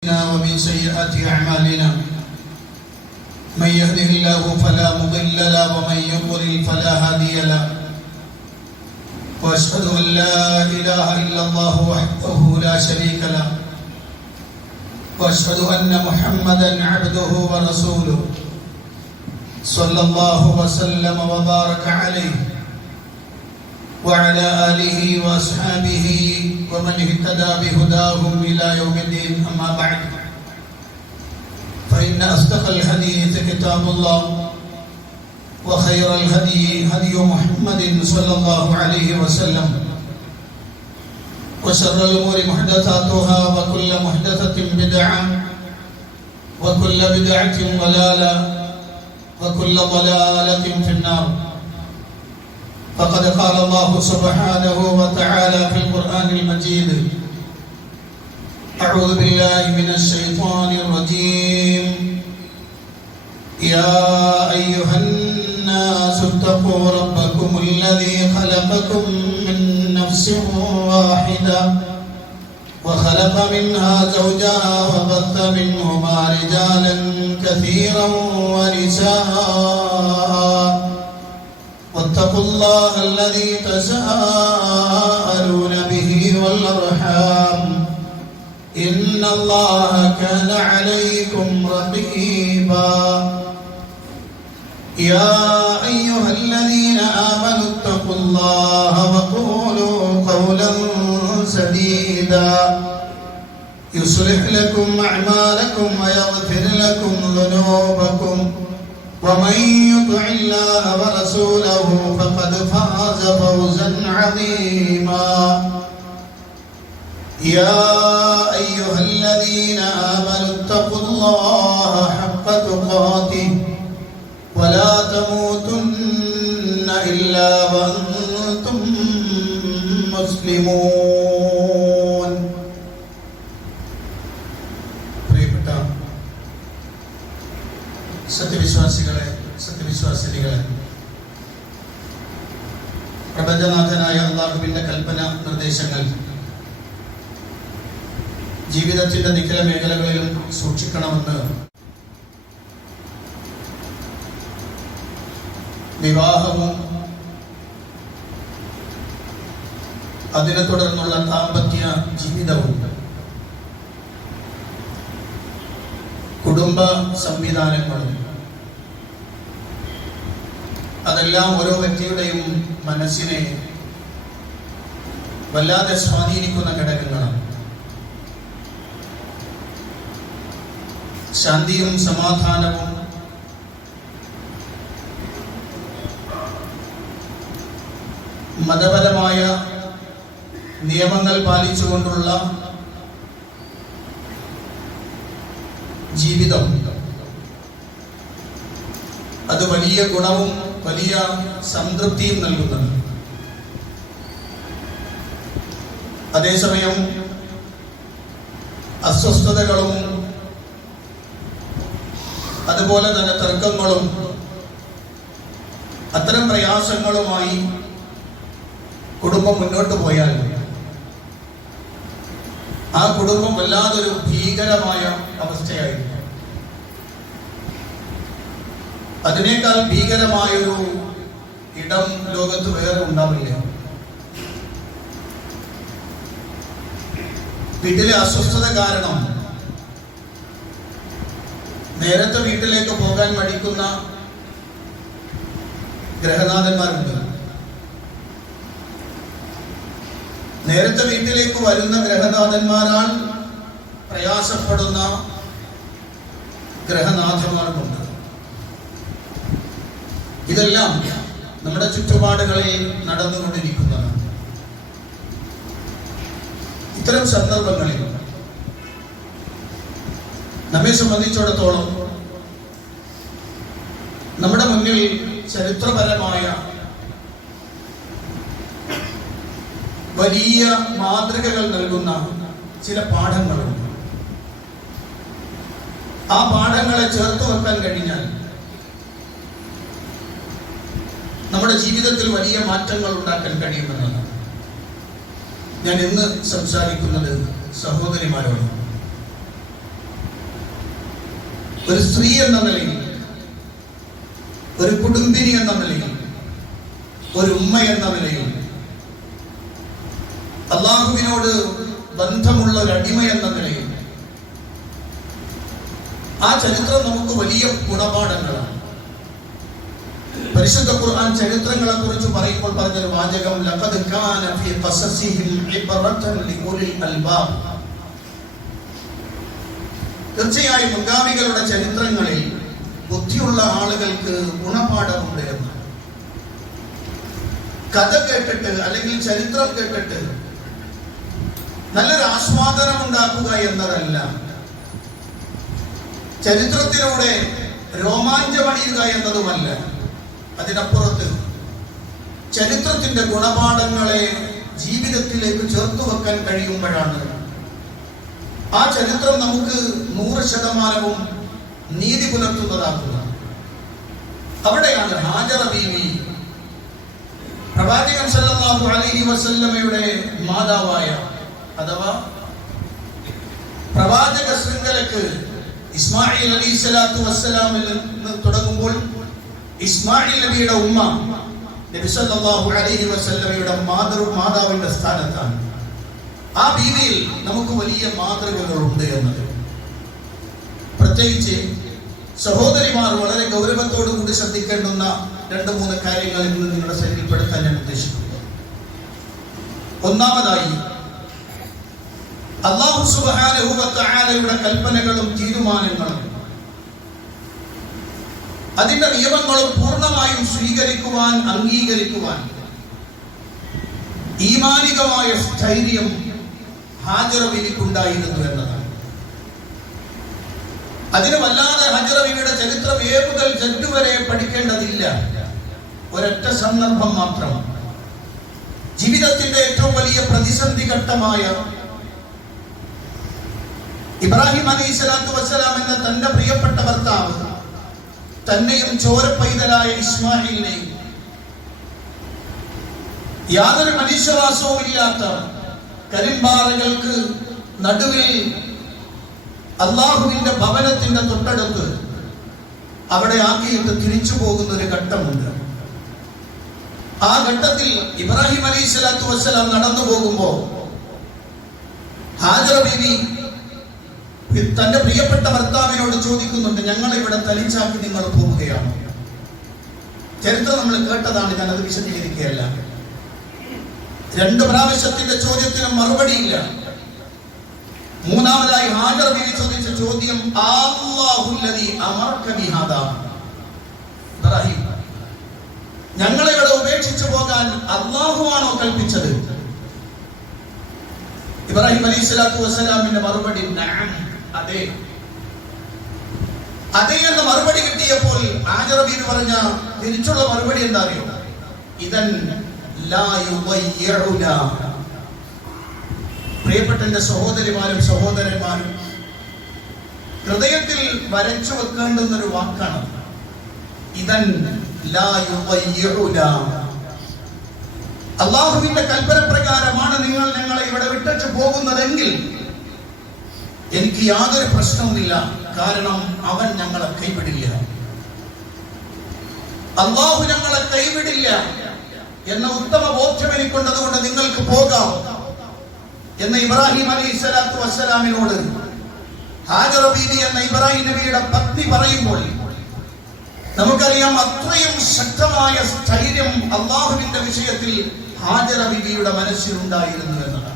ومن سيئات أعمالنا من يهده الله فلا مضل له ومن يضلل فلا هادي له وأشهد أن لا إله إلا الله وحده لا شريك له وأشهد أن محمدا عبده ورسوله صلى الله وسلم وبارك عليه وعلى آله وأصحابه ومن اهتدى بهداهم إلى يوم الدين. أما بعد فإن أصدق الحديث كتاب الله وخير الهدي هدي محمد صلى الله عليه وسلم وشر الأمور محدثاتها وكل محدثة بدعة وكل بدعة ضلالة وكل ضلالة في النار. فقد قال الله سبحانه وتعالى في القرآن المجيد: أعوذ بالله من الشيطان الرجيم. يا أيها الناس اتقوا ربكم الذي خلقكم من نفس واحدة وخلق منها زوجها وبث منهما رجالا كثيرا ونساء واتقوا الله الذي تساءلون به والأرحام إن الله كان عليكم رقيبا. يا أيها الذين آمنوا اتقوا الله وقولوا قولا سديدا يصلح لكم أعمالكم ويغفر لكم ذنوبكم ومن يطع الله ورسوله فقد فاز فوزا عظيما. يا أيها الذين آمنوا اتقوا الله حق تقاته ولا تموتن إلا وأنتم مسلمون. സത്യവിശ്വാസികളെ, സത്യവിശ്വാസിനികളെ, പ്രപഞ്ചനാഥനായ അല്ലാഹുവിന്റെ കൽപ്പന നിർദ്ദേശങ്ങൾ ജീവിതത്തിന്റെ നിഖില മേഖലകളിലും സൂക്ഷിക്കണമെന്ന് വിവാഹവും അതിനെ തുടർന്നുള്ള ദാമ്പത്യ ജീവിതവും കുടുംബ സംവിധാനങ്ങളും അതെല്ലാം ഓരോ വ്യക്തിയുടെയും മനസ്സിനെ വല്ലാതെ സ്വാധീനിക്കുന്ന ഘടകങ്ങളാണ്. ശാന്തിയും സമാധാനവും മതപരമായ നിയമങ്ങൾ പാലിച്ചുകൊണ്ടുള്ള ജീവിതം അത് വലിയ ഗുണവും വലിയ സംതൃപ്തിയും നൽകുന്നുണ്ട്. അതേസമയം അസ്വസ്ഥതകളും അതുപോലെ തന്നെ തർക്കങ്ങളും അത്തരം പ്രയാസങ്ങളുമായി കുടുംബം മുന്നോട്ട് പോയാൽ ആ കുടുംബം വല്ലാതൊരു ഭീകരമായ അവസ്ഥയായിരുന്നു. അതിനേക്കാൾ ഭീകരമായൊരു ഇടം ലോകത്ത് വേറെ ഉണ്ടാവില്ല. വീട്ടിലെ അസ്വസ്ഥത കാരണം നേരത്തെ വീട്ടിലേക്ക് പോകാൻ മടിക്കുന്ന ഗ്രഹനാഥന്മാരുണ്ട്. നേരത്തെ വീട്ടിലേക്ക് വരുന്ന ഗ്രഹനാഥന്മാരാൽ പ്രയാസപ്പെടുന്ന ഗ്രഹനാഥന്മാരുമുണ്ട്. ഇതെല്ലാം നമ്മുടെ ചുറ്റുപാടുകളിൽ നടന്നുകൊണ്ടിരിക്കുന്നതാണ്. ഇത്തരം സന്ദർഭങ്ങളിൽ നമ്മെ സംബന്ധിച്ചിടത്തോളം നമ്മുടെ മുന്നിൽ ചരിത്രപരമായ വലിയ മാതൃകകൾ നൽകുന്ന ചില പാഠങ്ങളുണ്ട്. ആ പാഠങ്ങളെ ചേർത്ത് വെക്കാൻ കഴിഞ്ഞാൽ നമ്മുടെ ജീവിതത്തിൽ വലിയ മാറ്റങ്ങൾ ഉണ്ടാക്കാൻ കഴിയുമെന്നാണ്. ഞാൻ ഇന്ന് സംസാരിക്കുന്നത് സഹോദരിമാരോട്. ഒരു സ്ത്രീ എന്ന നിലയിൽ, ഒരു കുടുംബിനി എന്ന നിലയിൽ, ഒരു ഉമ്മ എന്ന നിലയിൽ, അള്ളാഹുവിനോട് ബന്ധമുള്ള ഒരു അടിമ എന്ന നിലയിൽ ആ ചരിത്രം നമുക്ക് വലിയ ഗുണപാഠങ്ങളാണ്. പരിശുദ്ധ ഖുർആൻ ചരിത്രങ്ങളെ കുറിച്ച് പറയുമ്പോൾ പറഞ്ഞൊരു വാചകം, ലഖദ് കാന ഫീ ഖസസിഹിം ഇബ്റതൻ ലിഉലിൽ അൽബാബ്. തീർച്ചയായും മുൻഗാമികളുടെ ചരിത്രങ്ങളിൽ ബുദ്ധിയുള്ള ആളുകൾക്ക് ഗുണപാഠമുണ്ട് എന്ന്. കഥ കേട്ടിട്ട് അല്ലെങ്കിൽ ചരിത്രം കേട്ടിട്ട് നല്ലൊരു ആസ്വാദനം ഉണ്ടാക്കുക എന്നതല്ല, ചരിത്രത്തിലൂടെ രോമാഞ്ചമണിയുക എന്നതുമല്ല. അതിനപ്പുറത്ത് ചരിത്രത്തിന്റെ ഗുണപാഠങ്ങളെ ജീവിതത്തിലേക്ക് ചേർത്തു വെക്കാൻ കഴിയുമ്പോഴാണ് ആ ചരിത്രം നമുക്ക് 100% നീതി പുലർത്തുന്നതാക്കുക. അവിടെയാണ് ഹാജറ ബീവി പ്രവാചകൻ സല്ലല്ലാഹു അലൈഹി വസല്ലമയുടെ മാതാവായ, അഥവാ പ്രവാചക ശൃംഖലക്ക് ഇസ്മായിൽ അലൈഹിസ്സലാത്തു വസ്സലാമിൽ നിന്ന് തുടങ്ങുമ്പോൾ ഇസ്മായിൽ നബിയുടെ ഉമ്മ നബി സല്ലല്ലാഹു അലൈഹി വസല്ലമയുടെ മാതാവിന്റെ സ്ഥാനത്താണ്. ആ ബീവിയിൽ നമുക്ക് വലിയ മാതൃകകളുണ്ട് എന്നത്. പ്രത്യേകിച്ച് സഹോദരിമാർ വളരെ ഗൗരവത്തോടു കൂടി ശ്രദ്ധിക്കേണ്ടുന്ന 2-3 കാര്യങ്ങൾ ഇന്ന് നിങ്ങളുടെ ശ്രദ്ധയിൽപ്പെടുത്താൻ ഞാൻ ഉദ്ദേശിക്കുന്നു. ഒന്നാമതായി, അല്ലാഹു സുബ്ഹാനഹു വ തആലയുടെ കൽപ്പനകളും തീരുമാനങ്ങളും അതിന്റെ നിയമങ്ങളും പൂർണ്ണമായും സ്വീകരിക്കുവാൻ, അംഗീകരിക്കുവാൻ ഈമാനികമായ സ്ഥൈര്യം ഹാജറ ബീവിക്കുണ്ടായിരുന്നു എന്നതാണ്. അതിന് വല്ലാതെ ഹാജറ ബീവിയുടെ ചരിത്രം A മുതൽ Z വരെ പഠിക്കേണ്ടതില്ല. ഒരൊറ്റ സന്ദർഭം മാത്രം. ജീവിതത്തിന്റെ ഏറ്റവും വലിയ പ്രതിസന്ധി ഘട്ടമായ ഇബ്രാഹിം അലൈഹിസ്സലാത്തു വസ്സലാം എന്ന തന്റെ പ്രിയപ്പെട്ട ഭർത്താവ് തന്നെയും ചോരപ്പൈതലായ ഇസ്മായിലിനെയും യാതൊരു മനുഷ്യവാസവും ഇല്ലാത്ത കരിമ്പാറകൾക്ക് നടുവിൽ അള്ളാഹുവിന്റെ ഭവനത്തിന്റെ തൊട്ടടുത്ത് അവിടെ ആക്കിയിട്ട് തിരിച്ചു പോകുന്ന ഒരു ഘട്ടമുണ്ട്. ആ ഘട്ടത്തിൽ ഇബ്രാഹിം അലൈഹിസ്സലാത്തു വസ്സലാം നടന്നു പോകുമ്പോ ഹാജറ ബീവി തന്റെ പ്രിയപ്പെട്ട ഭർത്താവിനോട് ചോദിക്കുന്നുണ്ട്, ഞങ്ങൾ ഇവിടെ തലിച്ചാക്കി നിങ്ങൾ പോവുകയാണോ? ചരിത്രം നമ്മൾ കേട്ടതാണ്, ഞാനത് വിശദീകരിക്കുകയല്ല. 2 പ്രാവശ്യത്തിന്റെ ചോദ്യത്തിനും മറുപടിയില്ല. മൂന്നാമതായി ഹാജർ ബീവി ചോദിച്ച ചോദ്യം, അല്ലാഹുല്ലദീ അമറക ബിഹാദാ. ഇബ്രാഹിം, ഞങ്ങളെ ഇവിടെ ഉപേക്ഷിച്ചു പോകാൻ അല്ലാഹുവാണോ കൽപ്പിച്ചത്? ഇബ്രാഹിം അലൈഹിസ്സലാത്തു വസ്സലാമിന്റെ മറുപടി നഅം, അതെ. അതെ എന്ന മറുപടി കിട്ടിയപ്പോൾ ഹാജറ ബീവി പറഞ്ഞ തിരിച്ചുള്ള മറുപടി എന്താ അറിയോ? ഇദൻ ലാ യുദയ്യിഉനാ. പ്രിയപ്പെട്ട എന്റെ സഹോദരിമാരും സഹോദരന്മാരും, ഹൃദയത്തിൽ വരച്ചു വെക്കേണ്ടുന്ന ഒരു വാക്കാണ് ഇദൻ ലാ യുദയ്യിഉനാ. അല്ലാഹുവിന്റെ കൽപ്പന പ്രകാരമാണ് നിങ്ങൾ ഞങ്ങളെ ഇവിടെ വിട്ടു പോകുന്നതെങ്കിൽ എനിക്ക് യാതൊരു പ്രശ്നവുമില്ല, കാരണം അവൻ ഞങ്ങളെ കൈവിടില്ല. അല്ലാഹു ഞങ്ങളെ കൈവിടില്ല എന്ന ഉത്തമ ബോധ്യം എനിക്കുണ്ടതുകൊണ്ട് നിങ്ങൾക്ക് പോകാം എന്ന് ഇബ്രാഹിം അലൈഹിസ്സലാത്തു വസ്സലാമിനോട് ഹാജറ ബീവി എന്ന ഇബ്രാഹിം നബിയുടെ പത്നി പറയുമ്പോൾ നമുക്കറിയാം അത്രയും ശക്തമായ സ്ഥൈര്യം അല്ലാഹുവിന്റെ വിഷയത്തിൽ ഹാജറ ബീവിയുടെ മനസ്സിലുണ്ടായിരുന്നു എന്നതാണ്.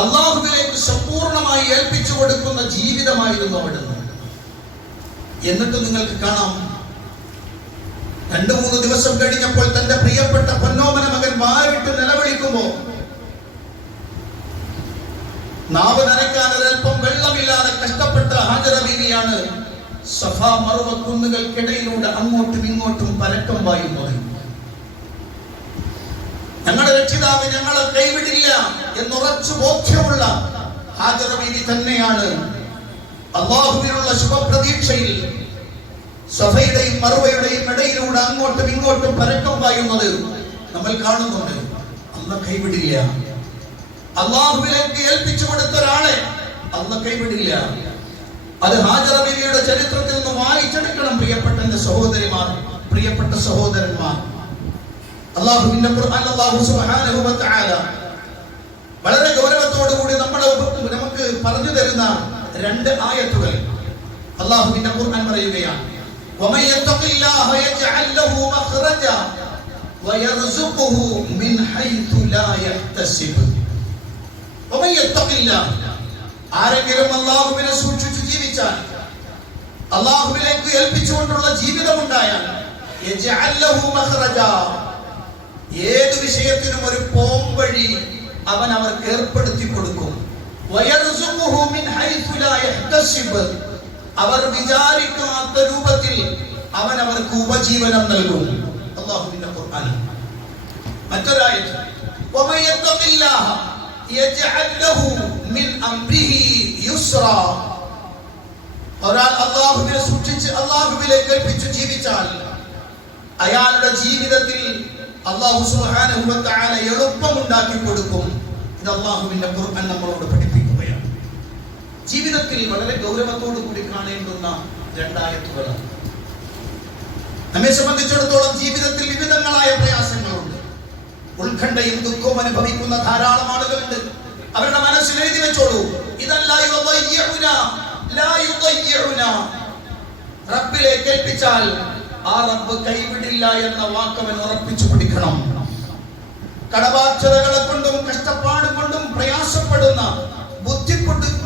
അല്ലാഹുവിലേക്ക് സമ്പൂർണമായി ഏൽപ്പിച്ചു കൊടുക്കുന്ന ജീവിതമായിരുന്നു അവിടുന്ന്. എന്നിട്ട് നിങ്ങൾക്ക് കാണാം, 2-3 ദിവസം കഴിഞ്ഞപ്പോൾ തന്റെ പ്രിയപ്പെട്ട പൊന്നോമന മകൻ വാവിട്ട് നിലവിളിക്കുമ്പോ നാവ് നനയ്ക്കാൻ ഒരൽപ്പം വെള്ളമില്ലാതെ കഷ്ടപ്പെട്ട ഹാജറ ബീവിയാണ് സഫാ മറുവ കുന്നുകൾക്കിടയിലൂടെ അങ്ങോട്ടും ഇങ്ങോട്ടും പരക്കം പായുന്നത്. ഞങ്ങളുടെ രക്ഷിതാവ് ഞങ്ങളെ കൈവിടില്ല എന്നുറച്ചു ബോധ്യമുള്ള ഹാജറ ബീവി തന്നെയാണ് അല്ലാഹുവിനുള്ള ശുഭപ്രതീക്ഷയിൽ സഫയുടെയും മറുവയുടെയും ഇടയിലൂടെ അങ്ങോട്ടും ഇങ്ങോട്ടും പരക്കം പായുന്നത് നമ്മൾ കാണുന്നുണ്ട്. അല്ലാഹു കൈവിടില്ല. അല്ലാഹുവിലേക്ക് ഏൽപ്പിച്ചു കൊടുത്ത ഒരാളെ അല്ലാഹു കൈവിടില്ല. അത് ഹാജറ ബീവിയുടെ ചരിത്രത്തിൽ നിന്ന് വായിച്ചെടുക്കണം പ്രിയപ്പെട്ട എന്റെ സഹോദരിമാർ, പ്രിയപ്പെട്ട സഹോദരന്മാർ. അല്ലാഹുവിന്റെ ഖുർആൻ അല്ലാഹു സുബ്ഹാനഹു വ തആല വളരെ ഗൗരവത്തോടു കൂടി നമുക്ക് പറഞ്ഞു തരുന്ന രണ്ട് ആയത്തുകൾ അല്ലാഹുവിന്റെ ഖുർആൻ പറയുകയാണ്. വമൻ യത്തഖില്ലാഹ യജ്അൽ ലഹു മഖ്റജ വയർസുഖുഹു മിൻ ഹൈതു ലാ യഹ്തസിബ്. വമൻ യത്തഖില്ലാഹ, ആരെങ്കിലും അല്ലാഹുവിനെ സൂക്ഷിച്ചു ജീവിച്ചാൽ, അല്ലാഹുവിലേക്ക് ഏൽപ്പിച്ചുകൊണ്ടുള്ള ജീവിതം ഉണ്ടായാൽ, യജ്അൽ ലഹു മഖ്റജ, ഏത് വിഷയത്തിനും ഒരു പോംവഴി അവൻ അവർക്ക് ഏർപ്പെടുത്തി കൊടുക്കും. വയർസുഖുഹു മിൻ ഹൈതു ലാ യഹ്തസിബ്, അവർ വിചാരിക്കാത്ത രൂപത്തിൽ അവൻ അവർക്ക് ഉപജീവനം നൽകും. അല്ലാഹുവിന്റെ ഖുർആൻ. മറ്റൊരായത്ത് വമൻ യത്തഖില്ലാഹ യജ്അൽ ലഹു മിൻ അംരിഹി യുസ്റാ, ഒരാൾ അല്ലാഹുവിനെ സൂക്ഷിച്ച് അല്ലാഹുവിലേക്ക് ഏൽപ്പിച്ചു ജീവിച്ചാൽ അയാളുടെ ജീവിതത്തിൽ അല്ലാഹു സുബ്ഹാനഹു വ തആല എളുപ്പം ഉണ്ടാക്കി കൊടുക്കും. ഇത് അല്ലാഹുവിന്റെ ഖുർആൻ നമ്മളോട് പഠിപ്പിക്കുകയാണ്. ജീവിതത്തിൽ വളരെ ഗൗരവത്തോടു കൂടി കാണേണ്ടുന്ന രണ്ടായത്തുകളാണ്. നമ്മെ സംബന്ധിച്ചിടത്തോളം ജീവിതത്തിൽ വിവിധങ്ങളായ പ്രയാസങ്ങളുണ്ട്. ഉത്കണ്ഠയും ദുഃഖവും അനുഭവിക്കുന്ന ധാരാളം ആളുകളുണ്ട്. അവരുടെ മനസ്സിൽ എഴുതി വെച്ചോളൂ, റബ്ബിലേക്ക് ഏൽപ്പിച്ചാൽ ആ റബ്ബ് കൈവിടില്ല എന്ന വാക്കവൻ ഉറപ്പിച്ചു പിടിക്കണം. കടബാധ്യതകളെ കൊണ്ടും കഷ്ടപ്പാട് കൊണ്ടും പ്രയാസപ്പെടുന്ന,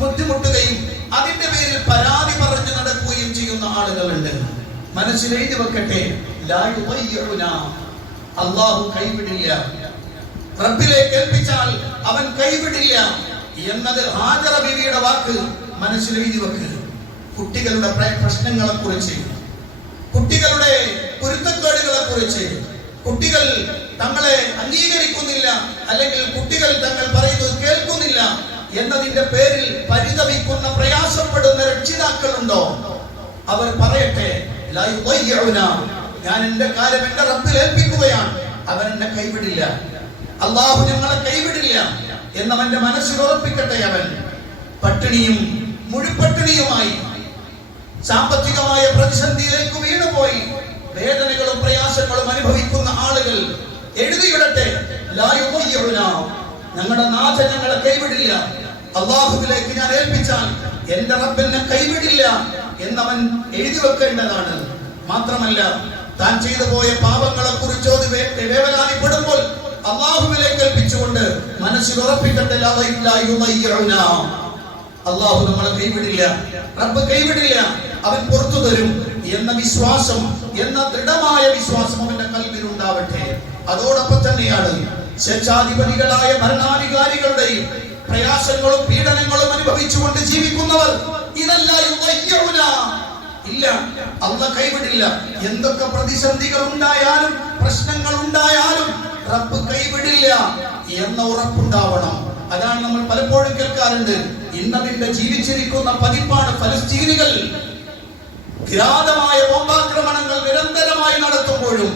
ബുദ്ധിമുട്ടുകയും അതിന്റെ പേരിൽ പരാതി പറഞ്ഞു നടക്കുകയും ചെയ്യുന്ന ആളുകളുണ്ട്. മനസ്സിൽ എഴുതി വെക്കട്ടെ, അല്ലാഹു കൈവിടില്ല. റബ്ബിലേക്ക് ഏൽപ്പിച്ചാൽ അവൻ കൈവിടില്ല എന്നത് ഹാജറ ബീവിയുടെ വാക്ക് മനസ്സിൽ എഴുതി വെക്ക്. കുട്ടികളുടെ പ്രശ്നങ്ങളെ കുറിച്ച്, കുട്ടികളുടെ കുരുത്തക്കേടുകളെ കുറിച്ച്, കുട്ടികൾ തങ്ങളെ അംഗീകരിക്കുന്നില്ല, അല്ലെങ്കിൽ കുട്ടികൾ തങ്ങൾ പറയുന്നത് കേൾക്കുന്നില്ല എന്നതിന്റെ പേരിൽ പരിതപിക്കുന്ന, പ്രയാസപ്പെടുന്ന രക്ഷിതാക്കളുണ്ടോ? അവർ പറയട്ടെ, ഞാൻ എന്റെ കാര്യം എന്റെ റബ്ബിൽ ഏൽപ്പിക്കുകയാണ്, അവൻ എന്നെ കൈവിടില്ല, അല്ലാഹു ഞങ്ങളെ കൈവിടില്ല എന്നവന്റെ മനസ്സിൽ ഉറപ്പിക്കട്ടെ. അവൻ പട്ടിണിയും മുഴുപട്ടിണിയുമായി സാമ്പത്തികമായ പ്രതിസന്ധിയിലേക്ക് വീണുപോയി വേദനകളും പ്രയാസങ്ങളും അനുഭവിക്കുന്ന ആളുകൾ എഴുതിയിടട്ടെ, ഞങ്ങളുടെ നാഥൻ ഞങ്ങളെ കൈവിടില്ല, അല്ലാഹുവിലേക്ക് ഞാൻ ഏൽപ്പിച്ചാൽ എന്റെ റബ്ബിനെ കൈവിടില്ല എന്നവൻ എഴുതി വെക്കേണ്ടതാണ്. മാത്രമല്ല, താൻ ചെയ്തു പോയ പാപങ്ങളെ കുറിച്ചോ വേവലാതിപ്പെടുമ്പോൾ അല്ലാഹുവിലേക്ക് ഏൽപ്പിച്ചുകൊണ്ട് മനസ്സിൽ ഉറപ്പിക്കട്ടെ, അല്ലാഹു നമ്മളെ കൈവിടില്ല, റബ്ബ് കൈവിടില്ല, അവൻ പുറത്തു തരും എന്ന വിശ്വാസം, എന്ന ദൃഢമായ വിശ്വാസം അവന്റെ കൽവിൽ ഉണ്ടാവട്ടെ. അതോടൊപ്പം തന്നെയാണ് സ്വേച്ഛാധിപതികളായ ഭരണാധികാരികളുടെയും പ്രയാസങ്ങളും പീഡനങ്ങളും അനുഭവിച്ചുകൊണ്ട് ജീവിക്കുന്നവർ ഇതല്ല ഇല്ല, അല്ലാഹു കൈവിടില്ല. എന്തൊക്കെ പ്രതിസന്ധികൾ ഉണ്ടായാലും പ്രശ്നങ്ങൾ ഉണ്ടായാലും റബ്ബ് കൈവിടില്ല എന്ന ഉറപ്പുണ്ടാവണം. അതാണ് നമ്മൾ പലപ്പോഴും കേൾക്കാറുണ്ട്. ഇന്നതിന്റെ ജീവിച്ചിരിക്കുന്ന പതിപ്പാണ് ഫലസ്തീനികൾ. കിരാതമായ ബോംബാക്രമണങ്ങൾ നിരന്തരമായി നടത്തുമ്പോഴും,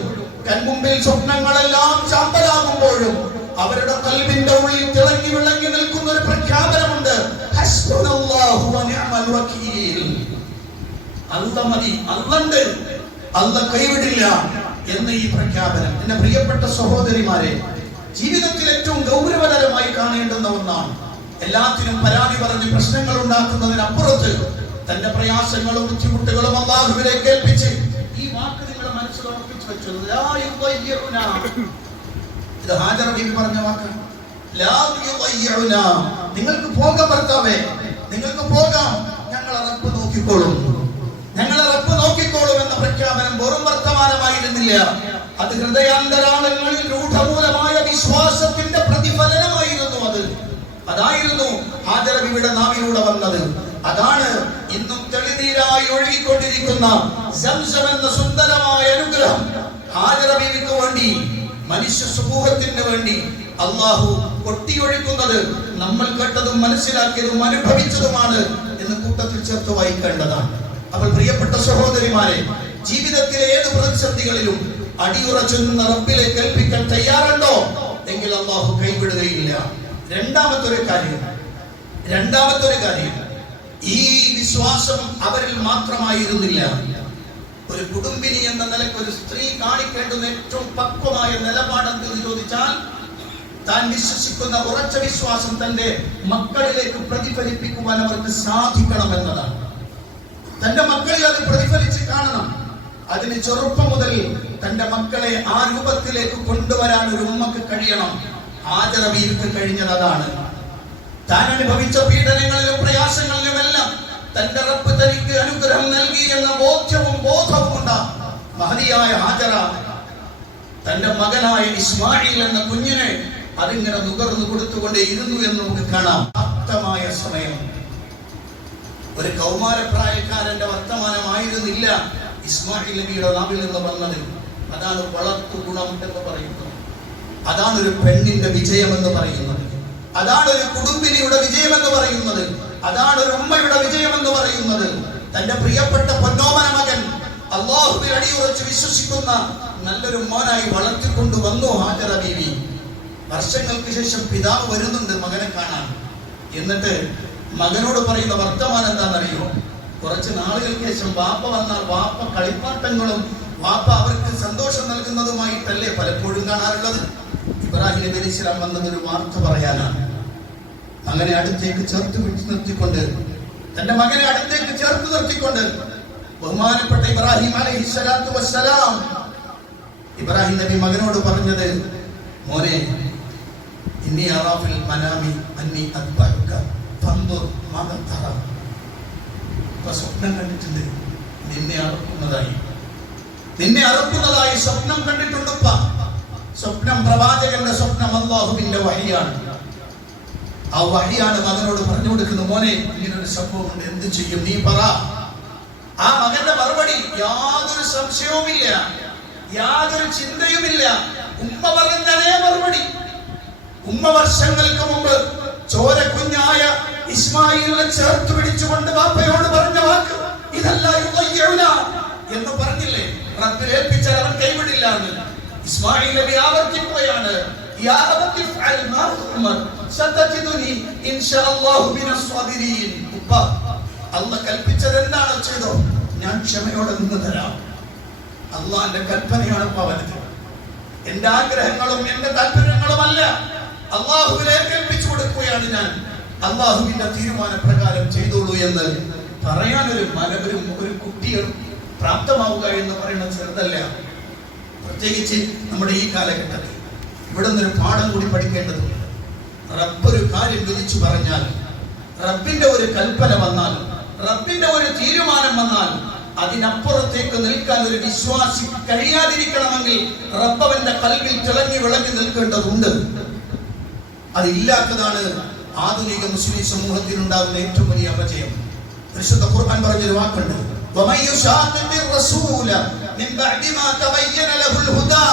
കൺമുമ്പിൽ സ്വപ്നങ്ങളെല്ലാം ചാമ്പലാകുമ്പോഴും അവരുടെ ഖൽബിന്റെ ഉള്ളിൽ തിളങ്ങി വിളങ്ങി നിൽക്കുന്ന ഒരു പ്രഖ്യാപനമുണ്ട്, ഹസ്ബുനല്ലാഹു വ നിഅമൽ വകീൽ. അല്ലാഹു മതി, അല്ലാഹുണ്ട്, അല്ലാഹു കൈവിടില്ല എന്ന ഈ പ്രഖ്യാപനം. എന്റെ പ്രിയപ്പെട്ട സഹോദരിമാരെ, ജീവിതത്തിൽ ഏറ്റവും ഗൗരവതരമായി കാണേണ്ടുന്ന ഒന്നാണ്. എല്ലാത്തിനും പരാതി പറഞ്ഞ് പ്രശ്നങ്ങൾ ഉണ്ടാക്കുന്നതിനപ്പുറത്ത് തന്റെ പ്രയാസങ്ങളും ബുദ്ധിമുട്ടുകളും അല്ലാഹുവിലേക്ക് ഏൽപ്പിച്ച് ഈ വാക്ക് നിങ്ങളുടെ മനസ്സിൽ ഉറപ്പിച്ചു വെച്ചത്, ഇത് ഹാജറ ബീവി പറഞ്ഞ വാക്കാണ്. നിങ്ങൾക്ക് പോകാം ഭർത്താവേ, നിങ്ങൾക്ക് പോകാം, ഞങ്ങളെ റബ്ബ് നോക്കിക്കോളും, ഞങ്ങളെ റബ്ബ് നോക്കിക്കോളും എന്ന പ്രഖ്യാപനം വെറും വർത്തമാനമായിരുന്നില്ല. അത് ഹൃദയാന്തരാളങ്ങളിൽ രൂഢമൂലമായ വിശ്വാസത്തിന്റെ പ്രതിഫലനമായിരുന്നു. അതായിരുന്നു ഹാജറ ബീവിയുടെ നാവിലൂടെ വന്നത്. അതാണ് ഇന്നും തെളിനീരായി ഒഴുകിക്കൊണ്ടിരിക്കുന്ന സംസം എന്ന സുന്ദരമായ അനുഗ്രഹം. ഹാജറ ബീവിക്ക് വേണ്ടി, മനുഷ്യ സമൂഹത്തിന് വേണ്ടി അല്ലാഹു കൊട്ടിയൊഴുക്കുന്നത് നമ്മൾ കേട്ടതും മനസ്സിലാക്കിയതും അനുഭവിച്ചതുമാണ് എന്ന് കൂട്ടത്തിൽ ചേർത്ത് വായിക്കേണ്ടതാണ്. അപ്പോൾ പ്രിയപ്പെട്ട സഹോദരിമാരെ, ജീവിതത്തിലെ ഏത് പ്രതിസന്ധികളിലും അടിയുറച്ചുന്ന റബ്ബിലേക്ക് ഏൽപ്പിക്കാൻ തയ്യാറുണ്ടോ എങ്കിൽ അല്ലാഹു കൈവിടുകയില്ല. രണ്ടാമത്തെ ഒരു കാര്യം ഈ വിശ്വാസം അവരിൽ മാത്രമായിരുന്നില്ല. ഒരു കുടുംബിനി എന്ന നിലയ്ക്ക് ഒരു സ്ത്രീ കാണിക്കേണ്ടുന്ന ഏറ്റവും പക്വമായ നിലപാടെന്ന് ചോദിച്ചാൽ താൻ വിശ്വസിക്കുന്ന ഉറച്ച വിശ്വാസം തന്റെ മക്കളിലേക്ക് പ്രതിഫലിപ്പിക്കുവാൻ അവർക്ക് സാധിക്കണം എന്നതാണ്. തന്റെ മക്കളിൽ അത് പ്രതിഫലിച്ച് കാണണം. അതിന് ചെറുപ്പം മുതൽ തന്റെ മക്കളെ ആ രൂപത്തിലേക്ക് കൊണ്ടുവരാൻ ഒരു ഉമ്മക്ക് കഴിയണം. ഹാജറ ബീവിക്ക് കഴിഞ്ഞത് അതാണ്. താൻ അനുഭവിച്ച പീഡനങ്ങളിലും പ്രയാസങ്ങളിലുമെല്ലാം തന്റെ റബ്ബ് തനിക്ക് അനുഗ്രഹം നൽകി എന്ന ബോധവും ഉണ്ട് മഹതിയായ ഹാജറ തന്റെ മകനായ ഇസ്മായിൽ എന്ന കുഞ്ഞിനെ അതിങ്ങനെ നുകർന്നു കൊടുത്തുകൊണ്ടേ ഇരുന്നു എന്ന് നമുക്ക് കാണാം. പ്രാപ്തമായ സമയം ഒരു കൗമാരപ്രായക്കാരന്റെ വർത്തമാനമായിരുന്നില്ല ഇസ്മായിൽ നബിയുടെ നാവിൽ നിന്ന് വന്നത്. അതാണ് വളർത്തു ഗുണം എന്ന് പറയുന്നത്. അതാണ് ഒരു പെണ്ണിന്റെ വിജയം എന്ന് പറയുന്നത്. അതാണ് ഒരു കുടുംബിനിയുടെ വിജയം എന്ന് പറയുന്നത്. അതാണ് ഒരു ഉമ്മയുടെ വിജയം എന്ന് പറയുന്നത്. തന്റെ പ്രിയപ്പെട്ട പൊന്നോമന മകൻ അല്ലാഹുവിൽ അടിയുറച്ച് വിശ്വസിക്കുന്ന നല്ലൊരു മോനായി വളർത്തിക്കൊണ്ടു വന്നു ഹാജറ ബീവി. വർഷങ്ങൾക്ക് ശേഷം പിതാവ് വരുന്നുണ്ട് മകനെ കാണാൻ. എന്നിട്ട് മകനോട് പറയുന്ന വർത്തമാനം എന്താണെന്നറിയോ? കുറച്ച് നാളുകൾക്ക് ശേഷം വാപ്പ വന്നാൽ വാപ്പ കളിപ്പാട്ടങ്ങളും വാപ്പ അവർക്ക് സന്തോഷം നൽകുന്നതുമായിട്ടല്ലേ പലപ്പോഴും കാണാറുള്ളത്. ഇബ്രാഹിം നബി അലൈഹി സ്വലാം വന്നത് ഒരു വാർത്ത പറയാനാണ്. അങ്ങനെ അടുത്തേക്ക് ചേർത്ത് പിടിച്ചു നിർത്തിക്കൊണ്ട് തന്റെ മകനെ അടുത്തേക്ക് ചേർത്ത് നിർത്തിക്കൊണ്ട് ബഹുമാനപ്പെട്ട ഇബ്രാഹിം അലൈഹി സ്വലാത്തു വസ്സലാം ഇബ്രാഹിം നബി മകനോട് പറഞ്ഞത്, മോനെ ഇന്നി അറാഫിൽ മനാമി അന്നി അദ്ബഅക ഫൻദുർ മാദാ തറ. സ്വപ്നം കണ്ടിട്ടുണ്ട് നിന്നെ അറുക്കുന്നതായി സ്വപ്നം കണ്ടിട്ടുണ്ടുപ്പ. സ്വപ്നം പ്രവാചകന്റെ സ്വപ്നം അല്ലാഹുവിന്റെ വഹിയാണ്. ആ വഹിയാണ് മകനോട് പറഞ്ഞു കൊടുക്കുന്നത്, മോനെ ഇങ്ങനൊരു സംഭവമുണ്ട്, എന്ത് ചെയ്യും നീ പറ. ആ മകന്റെ മറുപടി യാതൊരു സംശയവുമില്ല, യാതൊരു ചിന്തയുമില്ല. ഉമ്മ പറഞ്ഞതേ മറുപടി. ഉമ്മ വർഷങ്ങൾക്ക് മുമ്പ് ചോര കുഞ്ഞായ ഇസ്മായിലിനെ ചേർത്ത് പിടിച്ചുകൊണ്ട് വാപ്പയോട് പറഞ്ഞ വാക്ക് ഇതല്ല എന്ന് പറഞ്ഞില്ലേ? റബ്ബിൽ ഏൽപ്പിച്ചാൽ അവൻ കൈവിടില്ല എന്ന് ഇസ്മായിൽ നബി ആവർത്തിക്കുകയാണ്. യാ അബതി ഫഅൽ മാ തുമർ സതജിദുനി ഇൻഷാഅല്ലാഹു മിനസ് സ്വാബിരീൻ. ഉപ്പ, അല്ലാഹ് കൽപ്പിച്ചത് എന്താണോ ചെയ്തോ, ഞാൻ ക്ഷമയോടെ നിന്ന് തരാം. അല്ലാഹുവിന്റെ കൽപ്പനയാണ് വലുത്. എന്റെ ആഗ്രഹങ്ങളും എന്റെ താല്പര്യങ്ങളുമല്ല, അല്ലാഹുവിലേക്ക് ഏൽപ്പിച്ചു കൊടുക്കുകയാണ് ഞാൻ. അല്ലാഹുവിന്റെ തീരുമാന പ്രകാരം ചെയ്തോളൂ എന്ന് പറയാൻ ഒരു കുട്ടിയെ പ്രാപ്തമാവുക എന്ന് പറയുന്നത് ചെറുതല്ല. പ്രത്യേകിച്ച് നമ്മുടെ ഈ കാലഘട്ടത്തിൽ ഇവിടെ നിന്നൊരു പാഠം കൂടി പഠിക്കേണ്ടതുണ്ട്. റബ്ബൊരു കാര്യം വിധിച്ചു പറഞ്ഞാൽ, റബ്ബിന്റെ ഒരു കൽപ്പന വന്നാൽ, റബ്ബിന്റെ ഒരു തീരുമാനം വന്നാൽ അതിനപ്പുറത്തേക്ക് നിൽക്കാൻ ഒരു വിശ്വാസി കഴിയാതിരിക്കണമെങ്കിൽ റബ്ബവന്റെ കൽവിൽ തിളങ്ങി വിളങ്ങി നിൽക്കേണ്ടതുണ്ട്. അതില്ലാത്തതാണ് ആധുനിക മുസ്ലിം സമൂഹത്തിൽ ഉണ്ടാകുന്ന ഏറ്റവും വലിയ അപജയം. പരിശുദ്ധ ഖുർആൻ പറഞ്ഞൊരു വാക്കുണ്ട്, وَمَن يُشَاقِقِ الرَّسُولَ مِن بَعْدِ مَا تَبَيَّنَ لَهُ الْهُدَى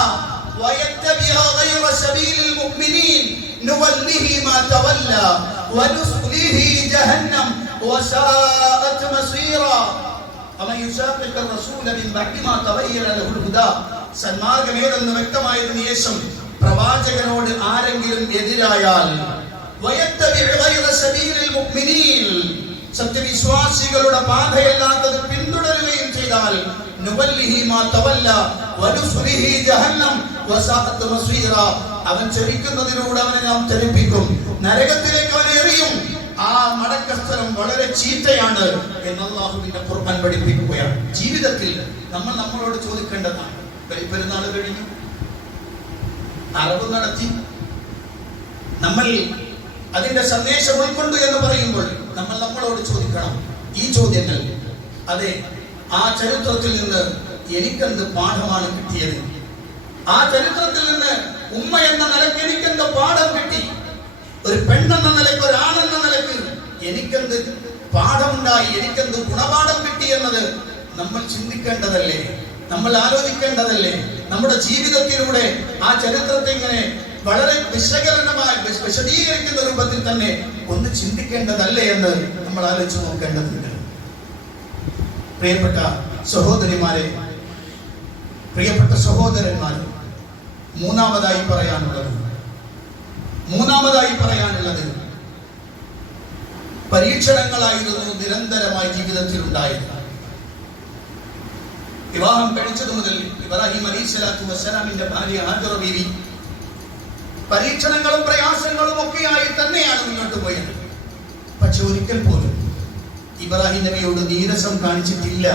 وَيَتَّبِعْ غَيْرَ سَبِيلِ الْمُؤْمِنِينَ نُوَلِّهِ مَا تَوَلَّى وَنُصْلِهِ جَهَنَّمَ وَسَاءَتْ مَصِيرًا. وَمَن يُشَاقِقِ الرَّسُولَ مِن بَعْدِ مَا تَبَيَّنَ لَهُ الْهُدَى. സന്മാർഗ്ഗമേതെന്ന് വ്യക്തമായതിനു ശേഷം പ്രവാചകനോട് ആരെങ്കിലും എതിരായാൽ, وَيَتَّبِعْ غَيْرَ سَبِيلِ الْمُؤْمِنِينَ, സത്യവിശ്വാസികളുടെ പാതയല്ലാത്തത് പിന്തുടരുകയും ചെയ്താൽ, നുവല്ലിഹി മാ തവല്ല വനുസ്ലിഹി ജഹന്നം വസാഅത് മസീറ, അവൻ ചരിക്കുന്നതിലൂടെ അവനെ നാം ചരിപ്പിക്കും, നരകത്തിലേക്ക് അവനെ എറിയും. ആ മടക്കസ്ഥലം വളരെ ചീത്തയാണ് എന്ന് അല്ലാഹുവിന്റെ ഖുർആൻ പഠിപ്പിക്കുകയാണ്. ജീവിതത്തിൽ നമ്മൾ നമ്മളോട് ചോദിക്കേണ്ടതാണ്, ബലിപെരുന്നാൾ കഴിഞ്ഞു, അറവ് നടത്തി, നമ്മൾ അതിന്റെ സന്ദേശം ഉൾക്കൊണ്ടു എന്ന് പറയുമ്പോൾ നമ്മൾ നമ്മളോട് ചോദിക്കണം ഈ ചോദ്യങ്ങൾ. അതെ, ആ ചരിത്രത്തിൽ നിന്ന് എനിക്കെന്ത് പാഠമാണ് കിട്ടിയത്? ആ ചരിത്രത്തിൽ നിന്ന് ഉമ്മ എന്ന നിലയ്ക്ക് എനിക്കെന്ത് പാഠം കിട്ടി? ഒരു പെണ്ണെന്ന നിലയ്ക്ക്, ഒരാണെന്ന നിലയ്ക്ക് എനിക്കെന്ത് പാഠമുണ്ടായി, എനിക്കെന്ത് ഗുണപാഠം കിട്ടി എന്നത് നമ്മൾ ചിന്തിക്കേണ്ടതല്ലേ, നമ്മൾ ആലോചിക്കേണ്ടതല്ലേ? നമ്മുടെ ജീവിതത്തിലൂടെ ആ ചരിത്രത്തെ ഇങ്ങനെ വളരെ വിശകലനമായി വിശദീകരിക്കുന്ന രൂപത്തിൽ തന്നെ ഒന്ന് ചിന്തിക്കേണ്ടതല്ലേ എന്ന് നമ്മൾ ആലോചിച്ച് നോക്കേണ്ടതുണ്ട്. പ്രിയപ്പെട്ട സഹോദരിമാരെ, പ്രിയപ്പെട്ട സഹോദരന്മാരെ, മൂന്നാമതായി പറയാനുള്ളത് പരീക്ഷണങ്ങളായിരുന്നു നിരന്തരമായി ജീവിതത്തിൽ ഉണ്ടായത്. വിവാഹം കഴിച്ചത് മുതൽ ഇബ്രാഹിം അലൈഹിസ്സലാത്തു വസ്സലാമിന്റെ ഭാര്യ ഹാജറ ബീവി പരീക്ഷണങ്ങളും പ്രയാസങ്ങളും ഒക്കെയായി തന്നെയാണ് മുന്നോട്ട് പോയത്. പക്ഷെ ഒരിക്കൽ പോലും ഇബ്രാഹിം നബിയോട് നീരസം കാണിച്ചിട്ടില്ല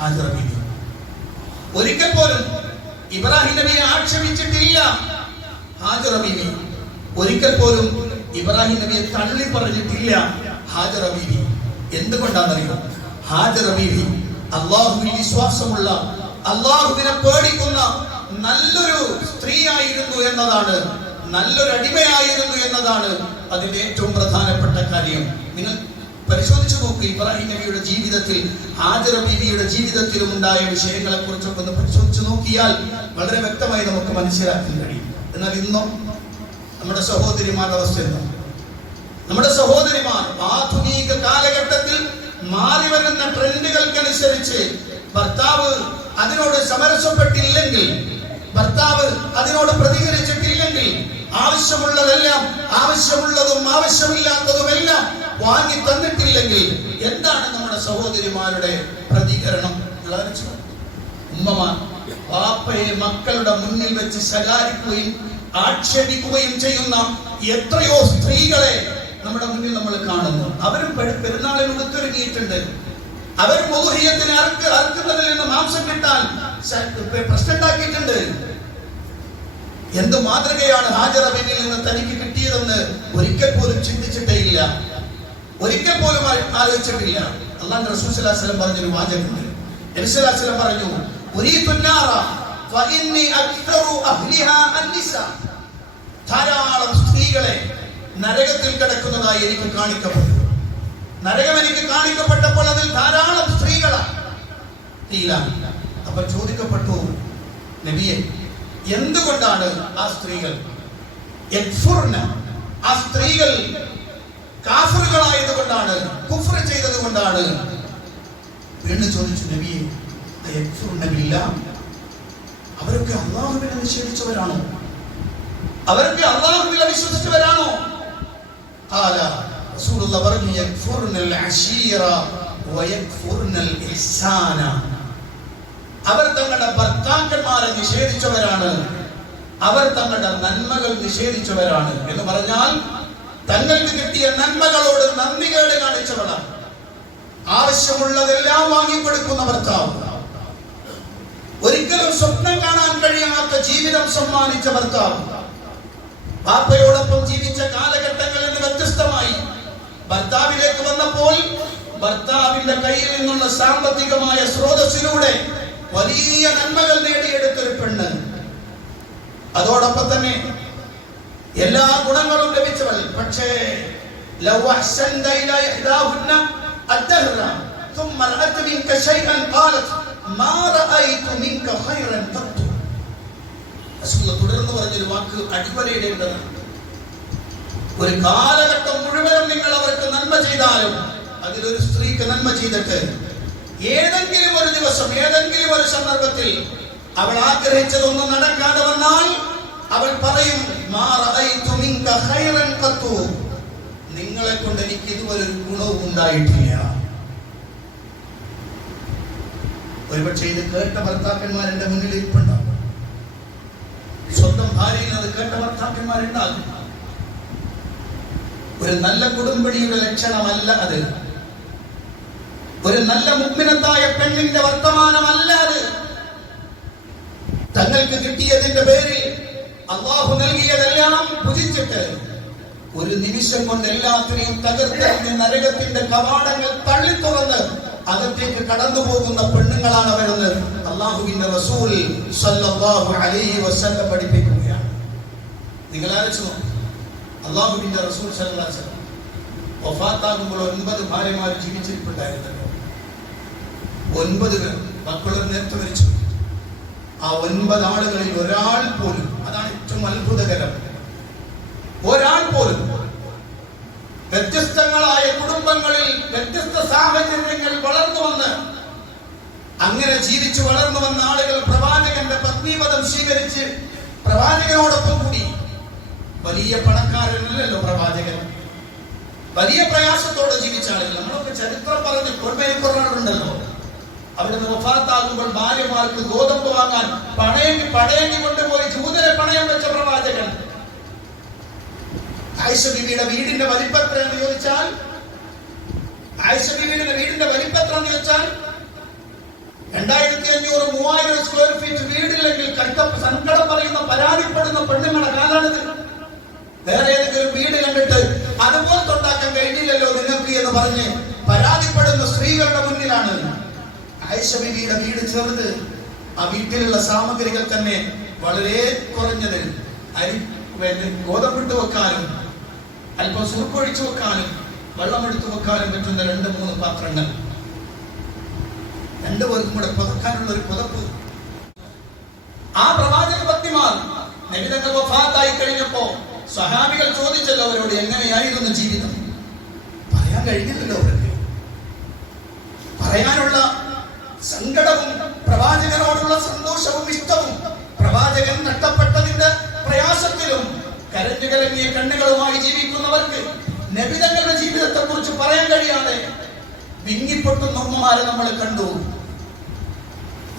ഹാജറ ബീവി. ഒരിക്കൽ പോലും ഇബ്രാഹിം നബിയെ ആക്ഷേപിച്ചിട്ടില്ല ഹാജറ ബീവി. ഒരിക്കൽ പോലും ഇബ്രാഹിം നബിയെ തള്ളി പറഞ്ഞിട്ടില്ല ഹാജറ ബീവി. എന്തുകൊണ്ടാണെന്നറിയോ? ഹാജറ ബീവി അള്ളാഹുവിൽ വിശ്വാസമുള്ള, അള്ളാഹുവിനെ പേടിക്കുന്ന നല്ലൊരു സ്ത്രീ ആയിരുന്നു എന്നതാണ്, നല്ലൊരു അടിമയായിരുന്നു എന്നതാണ് അതിന്റെ ഏറ്റവും പ്രധാനപ്പെട്ട കാര്യം. നിങ്ങൾ പരിശോധിച്ചു നോക്കൂ, ഇബ്രാഹിം നബിയുടെ ജീവിതത്തിൽ ഹാജറ ബീവിയുടെ ജീവിതത്തിലും ഉണ്ടായ വിഷയങ്ങളെ കുറിച്ചൊക്കെ ഒന്ന് പരിശോധിച്ചു നോക്കിയാൽ വളരെ വ്യക്തമായി നമുക്ക് മനസ്സിലാക്കാൻ കഴിയും. എന്നാൽ ഇന്നും നമ്മുടെ സഹോദരിമാരുടെ അവസ്ഥ എന്താ? നമ്മുടെ സഹോദരിമാർ ആധുനിക കാലഘട്ടത്തിൽ മാറി വരുന്ന ട്രെൻഡുകൾക്കനുസരിച്ച് ഭർത്താവ് അതിനോട് സമരസപ്പെട്ടില്ലെങ്കിൽ, ഭർത്താവ് അതിനോട് പ്രതികരിച്ചിട്ടില്ലെങ്കിൽ, ആവശ്യമുള്ളതെല്ലാം, ആവശ്യമുള്ളതും ആവശ്യമില്ലാത്തതുമെല്ലാം വാങ്ങി തന്നിട്ടില്ലെങ്കിൽ എന്താണ് നമ്മുടെ സഹോദരിമാരുടെ പ്രതികരണം? ഉമ്മമാർ ബാപ്പയെ മക്കളുടെ മുന്നിൽ വെച്ച് ശകാരിക്കുകയും ആക്ഷേപിക്കുകയും ചെയ്യുന്ന എത്രയോ സ്ത്രീകളെ നമ്മുടെ മുന്നിൽ നമ്മൾ കാണുന്നു. അവരും പെരുന്നാളിൽ ഉടുത്തൊരുങ്ങിയിട്ടുണ്ട്. അവർ ഉദ്ഹിയ്യത്തിന് അറുക്കുന്നതിൽ നിന്ന് മാംസം കിട്ടാൻ പ്രശ്നം ഉണ്ടാക്കിയിട്ടുണ്ട്. എന്ത് മാതൃകയാണ് ഹാജറ ബീവിയിൽ നിന്ന് തനിക്ക് കിട്ടിയതെന്ന് ഒരിക്കൽ പോലും ചിന്തിച്ചിട്ടേ ഇല്ല, ഒരിക്കൽ പോലും ആലോചിച്ചിട്ടില്ല. അല്ലാഹുവിന്റെ റസൂൽ സ്വല്ലല്ലാഹു അലൈഹി വസല്ലം പറഞ്ഞൊരു വാചകമുണ്ട്. നബി സ്വല്ലല്ലാഹു അലൈഹി വസല്ലം പറഞ്ഞു, ഉരീതുന്നാറ ഫഇന്നി അക്തറു അഹ്ലിഹാ അന്നിസാ. ധാരാളം സ്ത്രീകളെ നരകത്തിൽ കിടക്കുന്നതായി എനിക്ക് കാണിക്കപ്പെട്ടു. നരകം എനിക്ക് കാണിക്കപ്പെട്ടപ്പോൾ അതിൽ ധാരാളം സ്ത്രീകളാണ്. അപ്പോൾ ചോദിക്കപ്പെട്ടു, നബിയെ, എന്തുകൊണ്ടാണ് ആ സ്ത്രീകൾ ആ സ്ത്രീകൾ കാഫിറുകളായതുകൊണ്ടാണ്, കുഫ്ർ ചെയ്തത് കൊണ്ടാണ്? വീണ്ടും ചോദിച്ചു, നബിയെ, അവരൊക്കെ അല്ലാഹുവിനെ നിഷേധിച്ചവരാണോ? അവരൊക്കെ അല്ലാഹുവിൽ വിശ്വസിച്ചവരാണോ? റസൂലുള്ളാഹി പറഞ്ഞു, യക്ഫുർനൽ അശീറ വയക്ഫുർനൽ ഇഹ്സാന. അവർ തങ്ങളുടെ ഭർത്താക്കന്മാരെ നിഷേധിച്ചവരാണ്, അവർ തങ്ങളുടെ നന്മകൾ നിഷേധിച്ചവരാണ്. എന്ന് പറഞ്ഞാൽ തങ്ങൾക്ക് കിട്ടിയ നന്മകളോട് നന്ദികേട് കാണിച്ചവരാണ്. ആവശ്യമുള്ളതെല്ലാം വാങ്ങിക്കൊടുക്കുന്ന ഭർത്താവ്, ഒരിക്കലും സ്വപ്നം കാണാൻ കഴിയാത്ത ജീവിതം സമ്മാനിച്ച ഭർത്താവ്, ബാപ്പയോടൊപ്പം ജീവിച്ച കാലഘട്ടങ്ങളിൽ നിന്ന് വ്യത്യസ്തമായി ഭർത്താവിലേക്ക് വന്നപ്പോൾ ഭർത്താവിന്റെ കയ്യിൽ നിന്നുള്ള സാമ്പത്തികമായ സ്രോതസ്സിലൂടെ വലിയ നന്മകൾ നേടിയെടുത്തൊരു പെണ്ണ്, അതോടൊപ്പം തന്നെ എല്ലാ ഗുണങ്ങളും ലഭിച്ചവൾ. പക്ഷേ ലൗ അഹ്സൻത ഇലാ ഇഹ്ദാഹുന്ന അദ്ദഹ്റ ثم رأت منك شيئا قالت ما رأيت منك خيرا قط. റസൂൽ തുടർന്ന് പറഞ്ഞൊരു വാക്ക് അടിവരയിടേണ്ടതാണ്. ഒരു കാലഘട്ടം മുഴുവനും നിങ്ങൾ അവർക്ക് നന്മ ചെയ്താലും, അതിലൊരു സ്ത്രീക്ക് നന്മ ചെയ്തിട്ട് ഏതെങ്കിലും ഒരു ദിവസം, ഏതെങ്കിലും ഒരു സന്ദർഭത്തിൽ അവൾ ആഗ്രഹിച്ചതൊന്നും നടക്കാതെ വന്നാൽ അവൾ പറയും, നിങ്ങളെ കൊണ്ട് എനിക്ക് ഇതുവരെ ഒരു ഗുണവും ഉണ്ടായിട്ടില്ല. ഒരുപക്ഷെ ഇത് കേട്ട ഭർത്താക്കന്മാരുടെ മുന്നിൽ ഇരിപ്പുണ്ടാവും, സ്വന്തം ഭാര്യയിൽ അത് കേട്ട ഭർത്താക്കന്മാരുണ്ടാകും. ഒരു നല്ല കുടുംബിനിയുടെ ലക്ഷണമല്ല അത്, ഒരു നല്ല മുഅ്മിനത്തായ പെണ്ണിന്റെ വർത്തമാനമല്ല അത്. തങ്ങൾക്ക് കിട്ടിയതിന്റെ പേരിൽ അല്ലാഹു നൽകിയതെല്ലാം ഭുജിച്ചിട്ട് ഒരു നിമിഷം കൊണ്ട് എല്ലാത്തിനെയും തകർത്തെറിഞ്ഞ് നരകത്തിന്റെ കവാടങ്ങൾ തള്ളി തുറന്ന് അകത്തേക്ക് കടന്നു പോകുന്ന പെണ്ണുങ്ങളാണ് അവരെന്ന് അല്ലാഹുവിന്റെ റസൂൽ സല്ലല്ലാഹു അലൈഹി വസല്ലം പഠിപ്പിക്കുകയാണ്. നിങ്ങൾ ആലോചിച്ചു നോക്കൂ, അല്ലാഹുവിന്റെ റസൂൽ സല്ലല്ലാഹു അലൈഹി വസല്ലം വഫാത്താകുമ്പോൾ 9 ഭാര്യമാർ ജീവിച്ചിരിപ്പുണ്ടായിരുന്നല്ലോ. 9 പേർ മക്കളും നേരത്തെ മരിച്ചു. ആ 9 ആളുകളിൽ ഒരാൾ പോലും, അതാണ് ഏറ്റവും അത്ഭുതകരം, ഒരാൾ പോലും വ്യത്യസ്തങ്ങളായ കുടുംബങ്ങളിൽ വ്യത്യസ്ത സാഹചര്യങ്ങൾ വളർന്നു വന്ന് അങ്ങനെ ജീവിച്ചു വളർന്നു വന്ന ആളുകൾ പ്രവാചകന്റെ പത്നീപദം സ്വീകരിച്ച് പ്രവാചകനോടൊപ്പം കൂടി. വലിയ പണക്കാരനല്ലല്ലോ പ്രവാചകൻ. വലിയ പ്രയാസത്തോടെ ജീവിച്ച ആളുകൾ. നമ്മളൊക്കെ ചരിത്രം പറഞ്ഞ് കൊണ്ടല്ലോ, അവിടുന്ന് വഫാത്താകുമ്പോൾ ഭാര്യമാർക്ക് ഗോതമ്പ് വാങ്ങാൻ പടയങ്ങി കൊണ്ടുപോയി ജൂതരെ പണയം വെച്ച പ്രവാചകൻ. ആയിഷ ബീവിയുടെ വീടിന്റെ വലിപ്പം എത്രയാണെന്ന് ചോദിച്ചാൽ, ആയിഷ ബീവിയുടെ വീടിന്റെ വലിപ്പം എത്രയാണെന്ന് ചോദിച്ചാൽ 2500-3000 സ്ക്വയർ ഫീറ്റ് വീടില്ലെങ്കിൽ സങ്കടം പറയുന്ന പരാതിപ്പെടുന്ന പെണ്ണുങ്ങളുടെ കാലാണിത്. വേറെ ഏതെങ്കിലും വീട് കണ്ടിട്ട് അതുപോലത്തെ ഉണ്ടാക്കാൻ കഴിഞ്ഞില്ലല്ലോ നിങ്ങൾക്ക് എന്ന് പറഞ്ഞ് പരാതിപ്പെടുന്ന സ്ത്രീകളുടെ മുന്നിലാണ് ആയിഷ ബീവിയുടെ വീട് ചെറുത്. ആ വീട്ടിലുള്ള സാമഗ്രികൾ തന്നെ വളരെ കുറഞ്ഞത്. ഗോതമ്പിട്ട് വെക്കാനും അല്പം സുർക്കൊഴിച്ചു വെക്കാനും വെള്ളമെടുത്തു വെക്കാനും പറ്റുന്ന 2-3 പാത്രങ്ങൾ, 2 പേർക്കും കൂടെ പുതക്കാനുള്ള ഒരു പുതപ്പ്. ആ പ്രവാചക പത്നിമാർ നബി തങ്ങൾ വഫാത്തായി കഴിഞ്ഞപ്പോ സഹാബികൾ ചോദിച്ചല്ലോ അവരോട്, എങ്ങനെയായിരുന്നു ജീവിതം? പറയാൻ കഴിഞ്ഞില്ലല്ലോ അവർക്ക്. പറയാനുള്ള സങ്കടവും പ്രവാചകനോടുള്ള സന്തോഷവും ഇഷ്ടവും, പ്രവാചകൻ നഷ്ടപ്പെട്ടതിന്റെ പ്രയാസത്തിലും കരഞ്ഞു കലങ്ങിയ കണ്ണുകളുമായി ജീവിക്കുന്നവർക്ക് നബി തങ്ങളുടെ ജീവിതത്തെ കുറിച്ച് പറയാൻ കഴിയാതെ വിങ്ങിപ്പൊട്ടുന്ന ഉമ്മമാരെ നമ്മൾ കണ്ടു.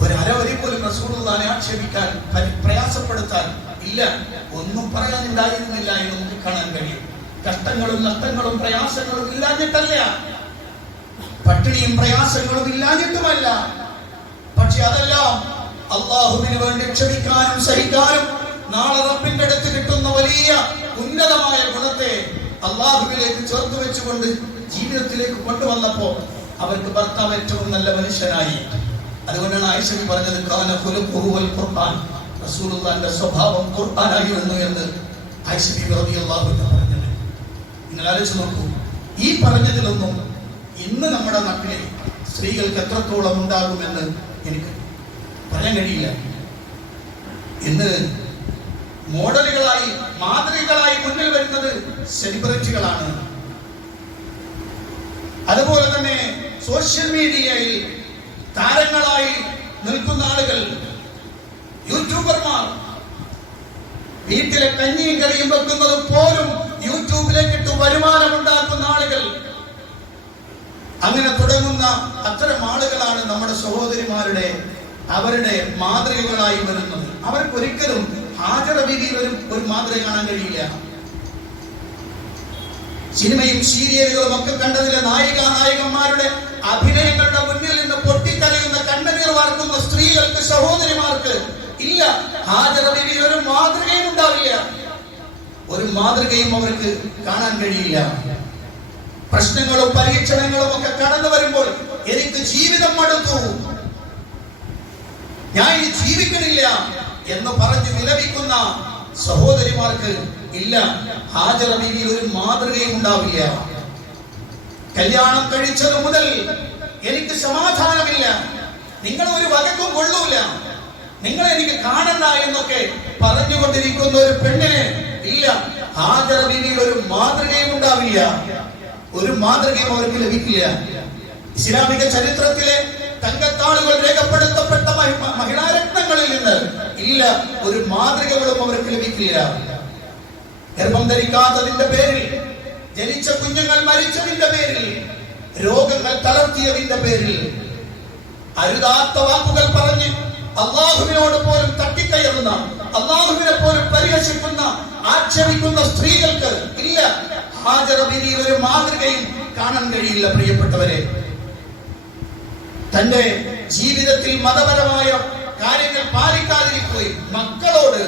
ഒരവധി പോലും റസൂലുള്ളാഹിനെ ആക്ഷേപിക്കാൻ, പ്രയാസപ്പെടുത്താൻ ഇല്ല, ഒന്നും പറയാനുണ്ടായിരുന്നില്ല എന്ന് നമുക്ക് കാണാൻ കഴിയും. കഷ്ടങ്ങളും നഷ്ടങ്ങളും പ്രയാസങ്ങളും ഇല്ലാഞ്ഞിട്ടല്ല, പട്ടിണിയും പ്രയാസങ്ങളും ഇല്ലാഞ്ഞിട്ടുമല്ല. പക്ഷെ അതെല്ലാം അള്ളാഹുവിന് വേണ്ടി ക്ഷമിക്കാനും സഹിക്കാനും നാളെ റബ്ബിന്റെ അടുത്ത് കിട്ടുന്ന വലിയ ഉന്നതമായ ഗുണത്തെ അള്ളാഹുവിലേക്ക് ചേർത്ത് വെച്ചുകൊണ്ട് ജീവിതത്തിലേക്ക് കൊണ്ടുവന്നപ്പോ അവർക്ക് ഭർത്താവ് ഏറ്റവും നല്ല മനുഷ്യനായി. അതുകൊണ്ടാണ് ആയിഷ പറഞ്ഞത്, കാന ഖുലുഖുഹുൽ ഖുർആൻ, റസൂലുള്ളാഹിന്റെ സ്വഭാവം ഖുർആനായിരുന്നു എന്ന് ആയിഷ റളിയല്ലാഹു അൻഹ പറഞ്ഞത്. നിങ്ങൾ ആലോചിച്ച് നോക്കൂ, ഈ പറഞ്ഞതിലൊന്നും ഇന്ന് നമ്മുടെ നാട്ടിലെ സ്ത്രീകൾക്ക് എത്രത്തോളം ഉണ്ടാകുമെന്ന് എനിക്ക് പറയാൻ കഴിയില്ല. ഇന്ന് മോഡലുകളായി, മാതൃകകളായി മുന്നിൽ വരുന്നത് സെലിബ്രിറ്റികളാണ്. അതുപോലെ തന്നെ സോഷ്യൽ മീഡിയയിൽ താരങ്ങളായി നിൽക്കുന്ന ആളുകൾ, യൂട്യൂബർമാർ, വീട്ടിലെ കഞ്ഞിയും കറിയും വെക്കുന്നത് പോലും യൂട്യൂബിലേക്കിട്ട് വരുമാനം ഉണ്ടാക്കുന്ന ആളുകൾ, അങ്ങനെ തുടങ്ങുന്ന അത്തരം ആളുകളാണ് നമ്മുടെ സഹോദരിമാരുടെ അവരുടെ മാതൃകകളായി വരുന്നത്. അവർക്ക് ഒരിക്കലും ഹാജറ ബീവിയിൽ ഒരു മാതൃക കാണാൻ കഴിയില്ല. സിനിമയും സീരിയലുകളും ഒക്കെ കണ്ടതിലെ നായികന്മാരുടെ അഭിനയങ്ങളുടെ മുന്നിൽ നിന്ന് പൊട്ടിക്കരയുന്ന കണ്ണുനീർ വാർക്കുന്ന സ്ത്രീകൾക്ക്, സഹോദരിമാർക്ക് ഇല്ല, ഹാജറ ബീവിയിൽ ഒരു മാതൃകയും ഉണ്ടാവില്ല. ഒരു മാതൃകയും അവർക്ക് കാണാൻ കഴിയില്ല. പ്രശ്നങ്ങളും പരീക്ഷണങ്ങളും ഒക്കെ കടന്നു വരുമ്പോൾ എനിക്ക് ജീവിതം മടുത്തു, ഞാൻ ഇനി ജീവിക്കണില്ല എന്ന് പറഞ്ഞ് വിലപിക്കുന്ന സഹോദരിമാർക്ക് ഇല്ല, ഹാജറ ബീവിയിൽ ഒരു മാതൃകയും ഉണ്ടാവില്ല. കല്യാണം കഴിച്ചത് മുതൽ എനിക്ക് സമാധാനമില്ല, നിങ്ങൾ ഒരു വകക്കും കൊള്ളൂല, നിങ്ങൾ എനിക്ക് കാണണ്ട എന്നൊക്കെ പറഞ്ഞുകൊണ്ടിരിക്കുന്ന ഒരു പെണ്ണിന് ഇല്ല, ഹാജറ ബീവിയിൽ ഒരു മാതൃകയും ഉണ്ടാവില്ല. ഒരു മാതൃകയും അവർക്ക് ലഭിക്കില്ല. ഇസ്ലാമിക ചരിത്രത്തിലെ തങ്കത്താളുകൾ രേഖപ്പെടുത്തപ്പെട്ട മഹിളാരത്നങ്ങളിൽ നിന്ന് ഇല്ല, ഒരു മാതൃകകളും അവർക്ക് ലഭിക്കില്ല. ഗർഭം ധരിക്കാത്തതിന്റെ പേരിൽ, ജനിച്ച കുഞ്ഞുങ്ങൾ മരിച്ചതിന്റെ പേരിൽ, രോഗങ്ങൾ തളർത്തിയതിന്റെ പേരിൽ, അരുതാത്ത വാക്കുകൾ പറഞ്ഞ് അള്ളാഹുവിനോട് പോലും തട്ടിക്കയറുന്ന, അള്ളാഹുവിനെ പോലും പരിഹസിക്കുന്ന, ആക്ഷേപിക്കുന്ന സ്ത്രീകൾക്ക് ഇല്ല, ഹാജറ ബീവിയിൽ ഒരു മാതൃകയും കാണാൻ കഴിയില്ല. പ്രിയപ്പെട്ടവരെ, തന്റെ ജീവിതത്തിൽ മതപരമായ കാര്യങ്ങൾ പാലിക്കാതിരിക്കുകയും, മക്കളോട്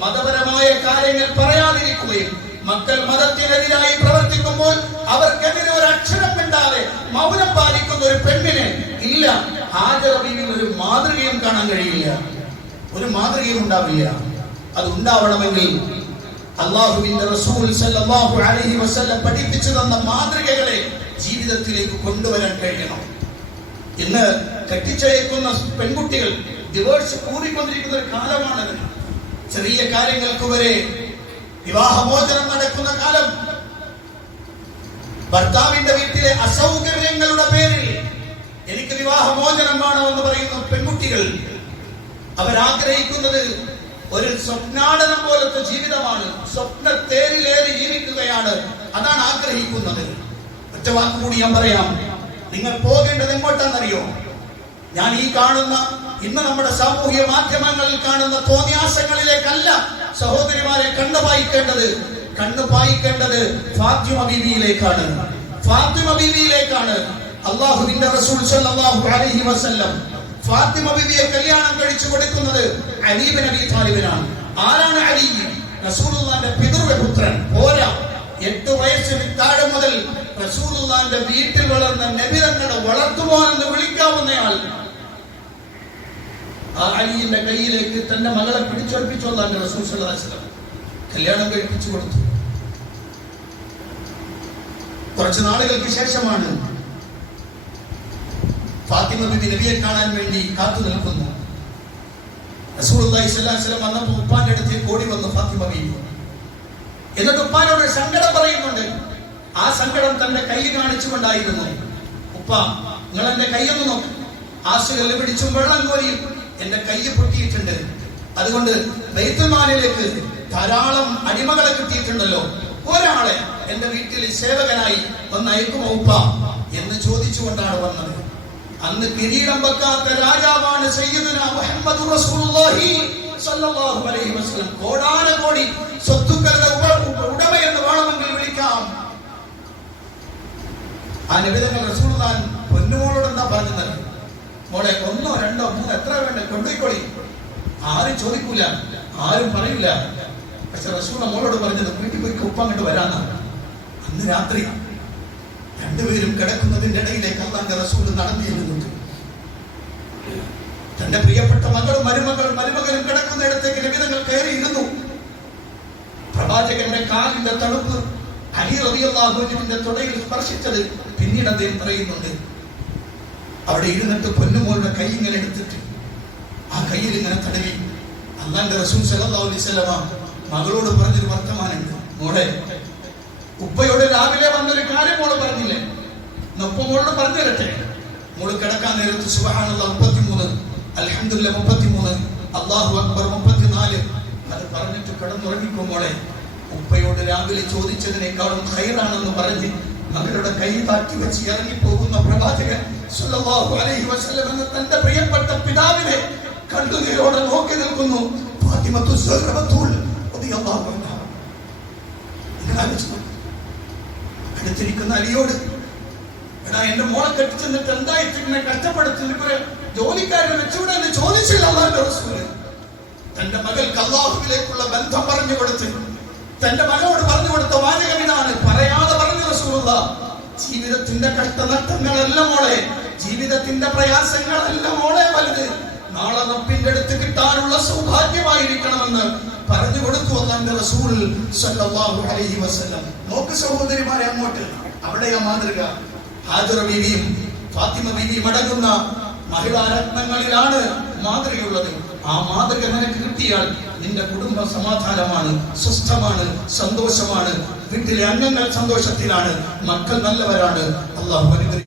മതപരമായ കാര്യങ്ങൾ പറയാതിരിക്കുകയും, മക്കൾ മതത്തിനെതിരായി പ്രവർത്തിക്കുമ്പോൾ അവർക്കെതിരെ ഒരു അക്ഷരം മിണ്ടാതെ മൗനം പാലിക്കുന്ന ഒരു പെണ്ണിന് ഇല്ല, ഹാജറ ബീവിയിൽ ഒരു മാതൃകയും കാണാൻ കഴിയില്ല, ഒരു മാതൃകയും ഉണ്ടാവില്ല. അത് ഉണ്ടാവണമെങ്കിൽ അല്ലാഹുവിന്റെ റസൂൽ സല്ലല്ലാഹു അലൈഹി വസല്ലം പഠിപ്പിച്ചു തന്ന മാതൃകകളെ ജീവിതത്തിലേക്ക് കൊണ്ടുവരാൻ കഴിയണം. ഇന്ന് കെട്ടിച്ചയക്കുന്ന പെൺകുട്ടികൾ ഡിവോഴ്സ് കൂടിക്കൊണ്ടിരിക്കുന്ന ഒരു കാലമാണത്. ചെറിയ കാര്യങ്ങൾക്ക് വരെ വിവാഹമോചനം നടക്കുന്ന കാലം. ഭർത്താവിന്റെ വീട്ടിലെ അസൗകര്യങ്ങളുടെ പേരിൽ എനിക്ക് വിവാഹമോചനം വേണമെന്ന് പറയുന്ന പെൺകുട്ടികൾ, അവരാഗ്രഹിക്കുന്നത് ഒരു സ്വപ്നാടനം പോലത്തെ ജീവിതമാണ്, സ്വപ്ന തേരിലേറി ജീവിക്കുകയാണ്, അതാണ് ആഗ്രഹിക്കുന്നത്. ഒറ്റ വാക്ക് കൂടി ഞാൻ പറയാം. നിങ്ങൾ പോകേണ്ടത് എങ്ങോട്ടാണെന്നറിയോ? ഞാൻ ഈ കാണുന്ന ഇന്ന് നമ്മുടെ സാമൂഹ്യ മാധ്യമങ്ങളിൽ കാണുന്ന തോന്നിയാസങ്ങളിലേക്കല്ല സഹോദരിമാരെ കണ്ണു പായിക്കേണ്ടത് ഫാത്തിമ ബീവിയിലേക്കാണ്. ഫാത്തിമ ബീവിയിലേക്കാണ്. അല്ലാഹുവിന്റെ റസൂൽ സല്ലല്ലാഹു അലൈഹി വസല്ലം ഫാത്തിമ ബീവിയെ കല്യാണം കഴിച്ചു കൊടുക്കുന്നത് അലി ഇബ്നു അബീ താലിബിനാണ്. ആരാണ് അലി? റസൂലുള്ളാഹിന്റെ പിതൃപുത്രൻ. പോരാ, 8 വയസ്സിന് താഴെ മുതൽ റസൂലുള്ളാഹിന്റെ വീട്ടിൽ വളർന്ന നബി തങ്ങളുടെ വളർത്തുമോൻ എന്ന് വിളിക്കാവുന്നയാൾ ആ അലിയുടെ കയ്യിലേക്ക് തന്റെ മകളെ പിടിച്ചൊളിപ്പിച്ചു അല്ലാഹുവിന്റെ റസൂൽ സല്ലല്ലാഹു അലൈഹി വസല്ലം കല്യാണം കഴിപ്പിച്ചു കൊടുത്തു. കുറച്ച് നാളുകൾക്ക് ശേഷമാണ് ഫാത്തിമ ബീവി നബിയെ കാണാൻ വേണ്ടി കാത്തു നിൽക്കുന്നു. റസൂലുള്ളാഹി സ്വല്ലല്ലാഹു അലൈഹി വസല്ലം വന്നപ്പോൾ ഉപ്പാന്റെ അടുത്തേക്ക് ഓടി വന്നു ഫാത്തിമ ബീവി. എന്നിട്ട് ഉപ്പാനോട് സങ്കടം പറയുന്നുണ്ട്. ആ സങ്കടം തന്റെ കൈ കാണിച്ചുകൊണ്ടായിരുന്നു. ഉപ്പ, നിങ്ങൾ എന്റെ കൈയൊന്ന് നോക്ക്. ആസുകല്ല് പിടിച്ചും വെള്ളം കോരിയും എന്റെ കൈ പൊട്ടിയിട്ടുണ്ട്. അതുകൊണ്ട് ബൈത്തുൽ മാലിലേക്ക് ധാരാളം അടിമകളെ കിട്ടിയിട്ടുണ്ടല്ലോ, ഒരാളെ എന്റെ വീട്ടിൽ സേവകനായി ഒന്ന് അയക്കുമോ ഉപ്പ എന്ന് ചോദിച്ചുകൊണ്ടാണ് വന്നത്. അന്ന് കിരീടം വെക്കാത്ത രാജാവാണ് സയ്യിദുനാ മുഹമ്മദുർ റസൂലുള്ളാഹി സ്വല്ലല്ലാഹു അലൈഹി വസല്ലം. കോടാനകോടി സ്വത്തുക്കളുടെ ഉടമ എന്ന് വേണമെങ്കിൽ വിളിക്കാം. ആ നബി തങ്ങൾ റസൂലുള്ളാഹി പൊന്നുമോളോട് എന്താ പറഞ്ഞത്? മോളെ 1 2 3 എത്ര വേണ്ട കൊണ്ടുപോയിക്കോളി. ആരും ചോദിക്കൂല, ആരും പറയില്ല. പക്ഷെ റസൂൽ മോളോട് പറഞ്ഞത് വീട്ടിൽ പോയി ഉപ്പ അങ്ങോട്ട് വരാന്നാണ്. അന്ന് രാത്രി രണ്ടുപേരും കിടക്കുന്നതിന്റെ ഇടയിലേക്ക് അല്ലാഹുവിന്റെ റസൂൽ നടന്നിരുന്നുണ്ട്. തന്റെ പ്രിയപ്പെട്ട മകളും മരുമകനും കിടക്കുന്നിടത്തേക്ക് നബി തങ്ങൾ കയറിയിരുന്നു. പ്രവാചകന്റെ കാലിന്റെ തണുപ്പ് അലി റളിയല്ലാഹു അൻഹുവിന്റെ തുടയിൽ സ്പർശിച്ചത് പിന്നീട് അദ്ദേഹം പറയുന്നുണ്ട്. അവിടെ ഇരുന്നിട്ട് പൊന്നുമോളുടെ കൈ ഇങ്ങനെ എടുത്തിട്ട് ആ കയ്യിൽ ഇങ്ങനെ തടവി അല്ലാഹുവിന്റെ റസൂൽ സല്ലല്ലാഹു അലൈഹി വസല്ലമ മകളോട് പറഞ്ഞൊരു വർത്തമാനമുണ്ട്. മോളെ, ഉപ്പയോട് രാവിലെ വന്നൊരു കാര്യം മോള് പറഞ്ഞില്ലേ, ഉപ്പ മോളോട് പറഞ്ഞു തരട്ടെ. മോള് കിടക്കാൻ നേരത്ത് സുബ്ഹാനല്ലാഹ് 33, അൽഹംദുലില്ലാഹ് 33, അല്ലാഹു അക്ബർ 34 അത് പറഞ്ഞിട്ട് കിടന്നുറങ്ങിക്കോ മോളെ. ഉപ്പയോട് രാവിലെ ചോദിച്ചതിനേക്കാളും ഖൈറാണെന്ന് പറഞ്ഞ് മകളുടെ കൈ താട്ടി വെച്ച് ഇറങ്ങിപ്പോകുന്ന പ്രവാചകൻ സല്ലല്ലാഹു അലൈഹി വസല്ലം എന്ന തന്റെ പ്രിയപ്പെട്ട പിതാവിനെ കണ്ണുനീരോടെ നോക്കി നിൽക്കുന്നു. ഫാത്തിമത്തു സഹ്റബത്തുൽ റളിയല്ലാഹു അൻഹ. അടുത്തിരിക്കുന്ന അലിയോട്, എടാ എന്റെ മോളെ കെട്ടിച്ചെന്നിട്ട് എന്തായിട്ട് ഇങ്ങനെ കഷ്ടപ്പെടുത്തി ജോലിക്കാരനെ വെച്ചുകൂടെ എന്ന് ചോദിച്ചില്ല അല്ലാഹുവിന്റെ റസൂൽ. തന്റെ മകൾക്ക് അല്ലാഹുവിലേക്കുള്ള ബന്ധം പറഞ്ഞു കൊടുത്ത് തന്റെ മകനോട് പറഞ്ഞു കൊടുത്ത വാചകം ഇതാണ്, പറയാതെ പറഞ്ഞു റസൂലുള്ളാഹ്. ജീവിതത്തിന്റെ കഷ്ടനഷ്ടങ്ങളല്ല മോളെ, ജീവിതത്തിന്റെ പ്രയാസങ്ങളല്ല മോളെ വലുത്, നാളെ റബ്ബിന്റെ അടുത്ത് കിട്ടാനുള്ള സൗഭാഗ്യമായിരിക്കണമെന്ന് പറഞ്ഞു കൊടുത്തു അല്ലാഹുവിന്റെ റസൂൽ സല്ലല്ലാഹു അലൈഹി വസല്ലം. നോക്ക് സഹോദരിമാരെ, അങ്ങോട്ട് അവിടെയാ മാതൃക. ഹാജറ ബീവിയും ഫാത്തിമ ബീവിയും അടങ്ങുന്ന മഹിളാരത്നങ്ങളിലാണ് മാതൃകയുള്ളത്. ആ മാതൃക നിനക്ക് കിട്ടിയാൽ നിന്റെ കുടുംബ സമാധാനമാണ്, സ്വസ്ഥമാണ്, സന്തോഷമാണ്, വീട്ടിലെ അംഗങ്ങൾ സന്തോഷത്തിലാണ്, മക്കൾ നല്ലവരാണ്. അല്ലാഹു അനുഗ്രഹിക്കട്ടെ.